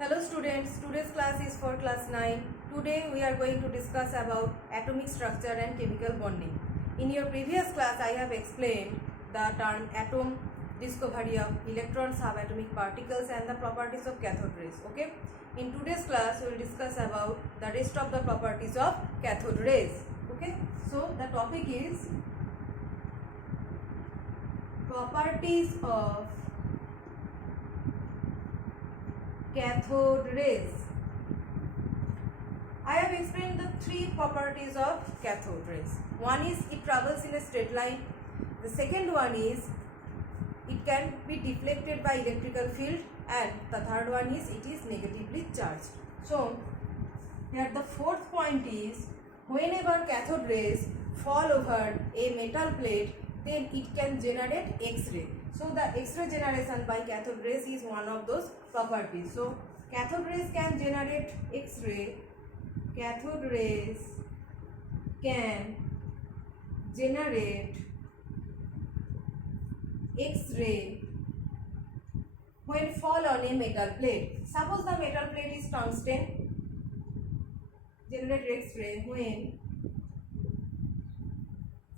Hello students, today's class is for class 9. Today we are going to discuss about atomic structure and chemical bonding. In your previous class I have explained the term atom, discovery of electrons, subatomic particles and the properties of cathode rays. Okay. In today's class we will discuss about the rest of the properties of cathode rays. Okay. So the topic is properties of cathode rays. I have explained the three properties of cathode rays. One is it travels in a straight line. The second one is it can be deflected by electrical field, and the third one is it is negatively charged. So here the fourth point is whenever cathode rays fall over a metal plate, then it can generate X-ray. So the X-ray generation by cathode rays is one of those properties. So cathode rays can generate X-ray. Cathode rays can generate X-ray when fall on a metal plate. Suppose the metal plate is tungsten, generate X-ray when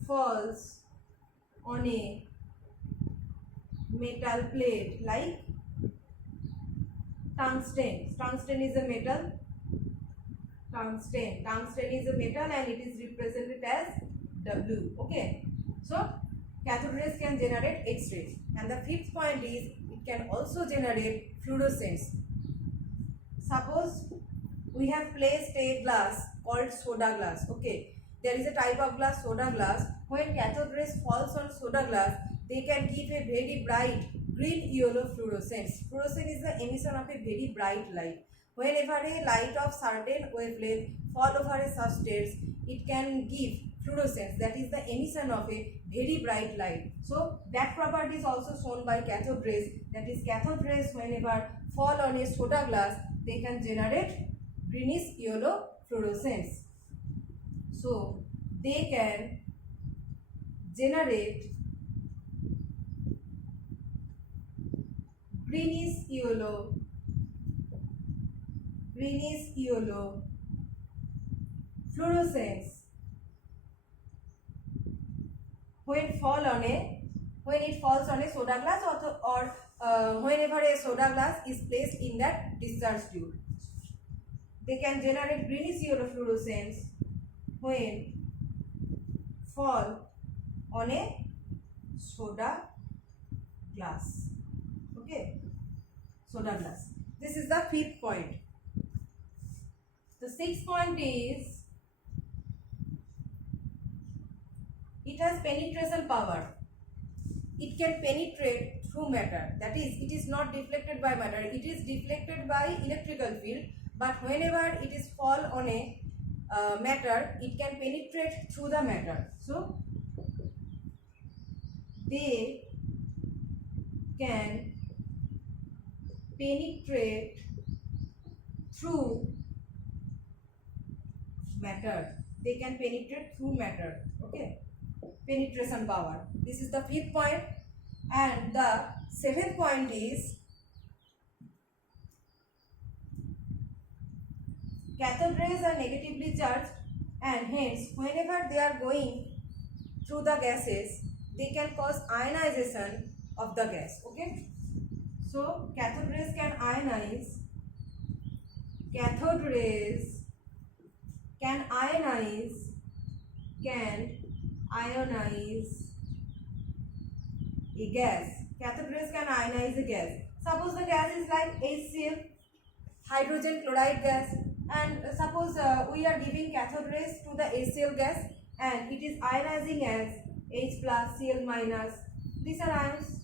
falls on a metal plate like tungsten. Tungsten is a metal. Tungsten is a metal and it is represented as W. Okay. So cathode rays can generate X-rays. And the fifth point is it can also generate fluorescence. Suppose we have placed a glass called soda glass. Okay. There is a type of glass, soda glass. When cathode rays falls on soda glass, they can give a very bright green-yellow fluorescence. Fluorescence is the emission of a very bright light. Whenever a light of certain wavelength fall over a substance, it can give fluorescence. That is the emission of a very bright light. So that property is also shown by cathode rays. That is, cathode rays whenever fall on a soda glass, they can generate greenish yellow fluorescence. So they can generate greenish yellow fluorescence when it falls on a soda glass or whenever a soda glass is placed in that discharge tube. They can generate greenish yellow fluorescence when fall on a soda glass. Okay, soda glass. This is the fifth point. The sixth point is it has penetration power. It can penetrate through matter. That is, it is not deflected by matter. It is deflected by electrical field. But whenever it is fall on a matter, it can penetrate through the matter. So they can penetrate through matter. They can penetrate through matter. Okay, penetration power. This is the fifth point. And the seventh point is cathode rays are negatively charged, and hence whenever they are going through the gases, they can cause ionization of the gas. Okay, so cathode rays can ionize. Cathode rays can ionize a gas. Cathode rays can ionize a gas. Suppose the gas is like HCl, hydrogen chloride gas, and suppose we are giving cathode rays to the HCl gas and it is ionizing as H plus, Cl minus. These are ions.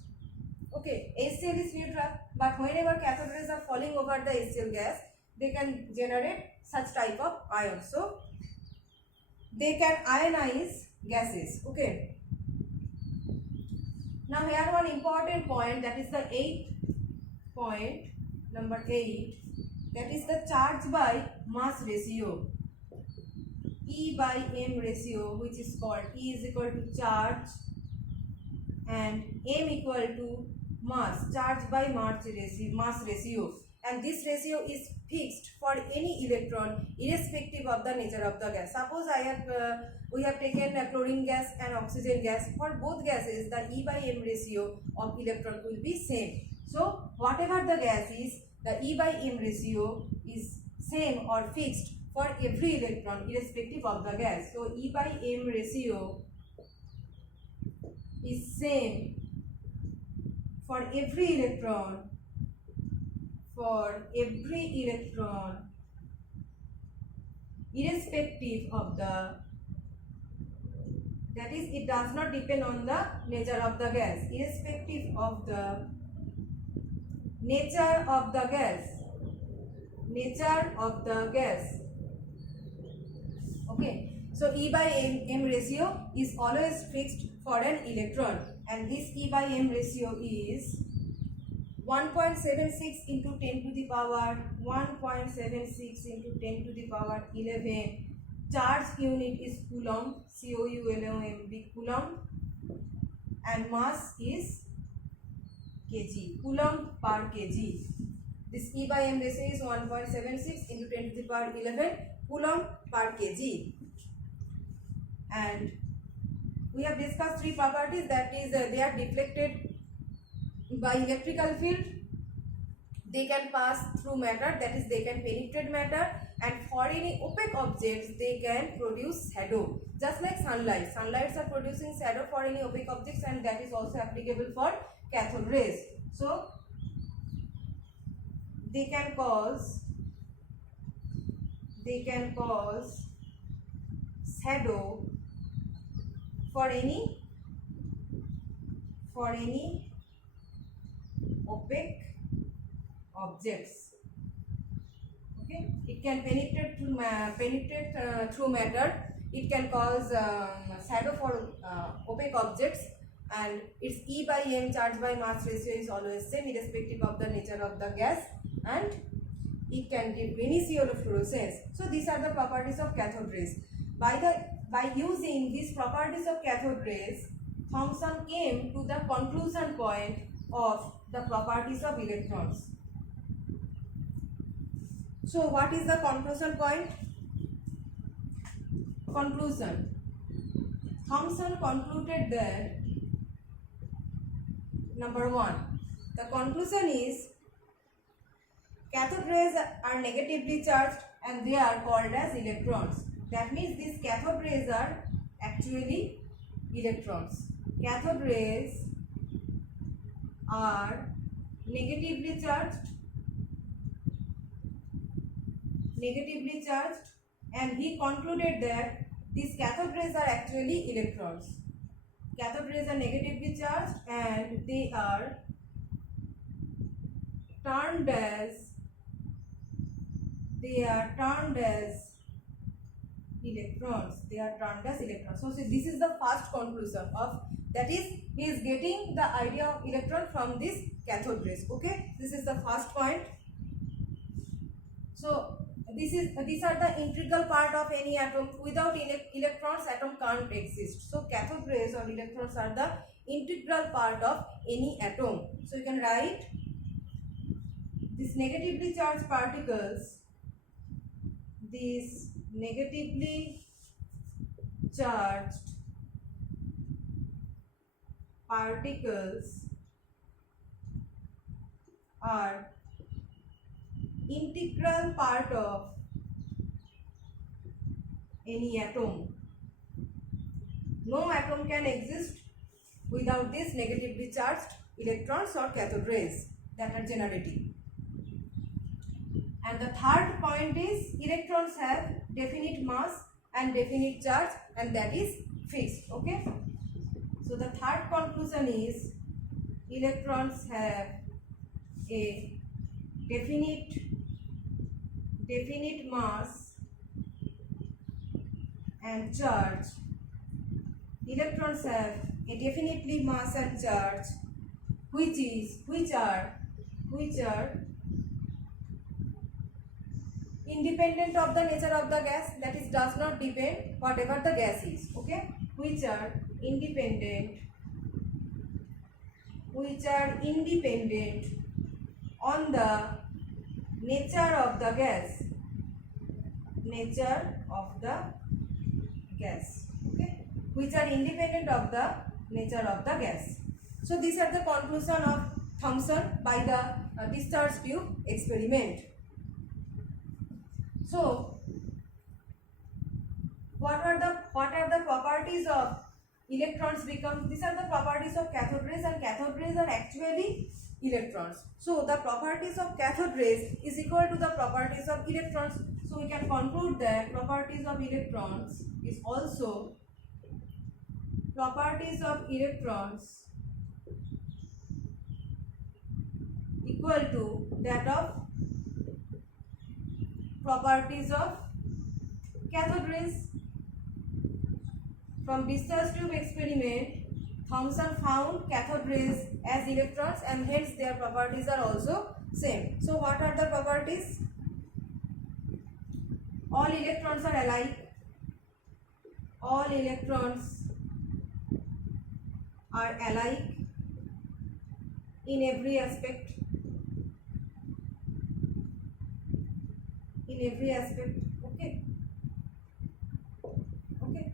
Okay, HCl is neutral, but whenever cathode rays are falling over the HCl gas, they can generate such type of ions. So they can ionize gases. Okay. Now here one important point, that is the 8th point, number 8. That is the charge by mass ratio. E by M ratio, which is called E is equal to charge and M equal to mass, charge by mass ratio. and this ratio is fixed for any electron irrespective of the nature of the gas. Suppose we have taken chlorine gas and oxygen gas. For both gases, the E by M ratio of electron will be same. So whatever the gas is, the E by M ratio is same or fixed for every electron irrespective of the gas. So E by M ratio is same for every electron irrespective of the, that is, it does not depend on the nature of the gas, irrespective of the nature of the gas, okay. So E by M ratio is always fixed for an electron, and this E by M ratio is 1.76 into 10 to the power 1.76 into 10 to the power 11. Charge unit is coulomb, COULOMB, coulomb, and mass is kg, coulomb per kg. This E by M ratio is 1.76 into 10 to the power 11 coulomb per kg. And we have discussed three properties, that is they are deflected by electrical field, they can pass through matter, that is they can penetrate matter, and for any opaque objects they can produce shadow, just like sunlight. Sunlights are producing shadow for any opaque objects, and that is also applicable for cathode rays. So they can cause shadow for any opaque objects. Okay, it can penetrate through matter. It can cause shadow for opaque objects, and its E by M, charge by mass ratio, is always same irrespective of the nature of the gas, and it can give fluorescence. So these are the properties of cathode rays. By using these properties of cathode rays, Thomson came to the conclusion point of the properties of electrons. So what is the conclusion point? Conclusion. Thomson concluded that, number one, the conclusion is cathode rays are negatively charged and they are called as electrons. That means these cathode rays are actually electrons. Cathode rays are negatively charged, and he concluded that these cathode rays are actually electrons. Cathode rays are negatively charged and they are termed as electrons. So this is the first conclusion of, that is, he is getting the idea of electron from this cathode rays. Okay, this is the first point. So these are the integral part of any atom. Without electrons, atom can't exist. So cathode rays or electrons are the integral part of any atom. So you can write these negatively charged particles. These negatively charged particles are integral part of any atom. No atom can exist without these negatively charged electrons or cathode rays that are generating. And the third point is electrons have definite mass and definite charge, and that is fixed. Okay, so the third conclusion is electrons have a definite mass and charge. Electrons have a definitely mass and charge which are independent of the nature of the gas, that is, does not depend whatever the gas is. Okay, which are independent on the nature of the gas, nature of the gas, okay, which are independent of the nature of the gas. So these are the conclusion of Thomson by the discharge tube experiment. So what are the properties of electrons become? These are the properties of cathode rays, and cathode rays are actually electrons. So the properties of cathode rays is equal to the properties of electrons. So we can conclude that properties of electrons is also properties of electrons equal to that of properties of cathode rays. From discharge tube experiment, Thomson found cathode rays as electrons, and hence their properties are also same. So what are the properties? All electrons are alike. All electrons are alike in every aspect. In every aspect. Okay. Okay.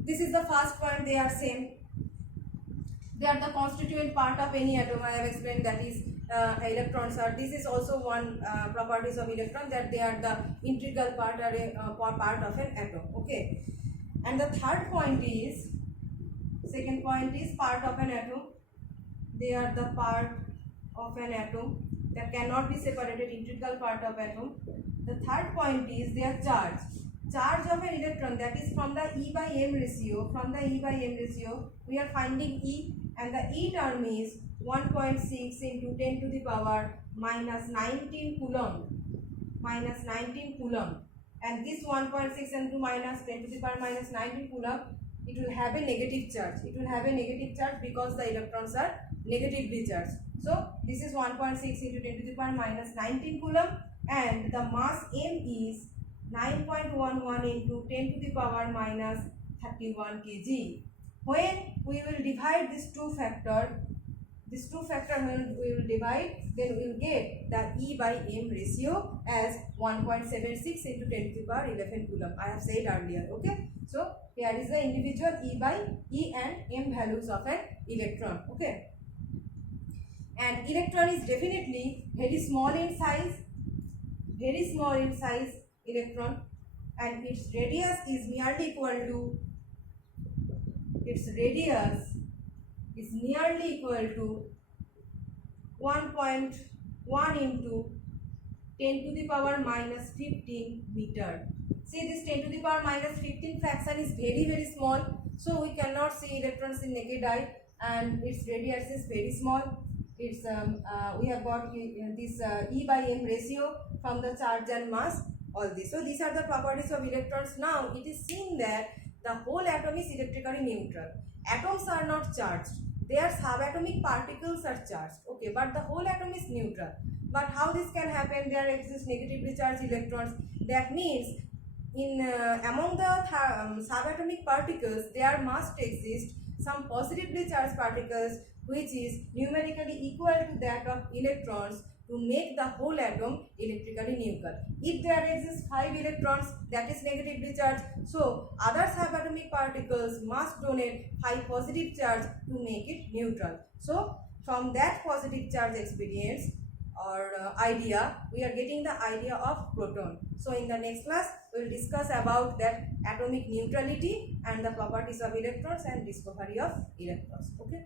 This is the first point. They are same. They are the constituent part of any atom. I have explained that is electrons are. This is also one properties of electron, that they are the integral part or a part of an atom. Okay. And the third point is, second point is part of an atom. They are the part of an atom that cannot be separated, integral part of atom. The third point is their charge. Charge of an electron, that is from the E by M ratio. From the E by M ratio, we are finding E, and the E term is 1.6 into 10 to the power minus 19 coulomb. Minus 19 coulomb. And this 1.6 into minus 10 to the power minus 19 coulomb, it will have a negative charge. It will have a negative charge because the electrons are negatively charged. So this is 1.6 into 10 to the power minus 19 coulomb, and the mass M is 9.11 into 10 to the power minus 31 kg. When we will divide this two factor when we will divide, then we will get the E by M ratio as 1.76 into 10 to the power 11 coulomb. I have said earlier. Okay. So here is the individual E and M values of an electron. Okay. And electron is definitely very small in size, electron, and its radius is nearly equal to, to 1.1 into 10 to the power minus 15 meter. See, this 10 to the power minus 15 fraction is very small, so we cannot see electrons in naked eye, and its radius is very small. It's we have got this E by M ratio from the charge and mass, all this. So these are the properties of electrons. Now it is seen that the whole atom is electrically neutral. Atoms are not charged. Their subatomic particles are charged. Okay, but the whole atom is neutral. But how this can happen? There exist negatively charged electrons. That means in among the subatomic particles, there must exist some positively charged particles which is numerically equal to that of electrons to make the whole atom electrically neutral. If there exists 5 electrons, that is negatively charged, so other subatomic particles must donate 5 positive charge to make it neutral. So from that positive charge experience or idea, we are getting the idea of proton. So in the next class, we will discuss about that atomic neutrality and the properties of electrons and discovery of electrons. Okay.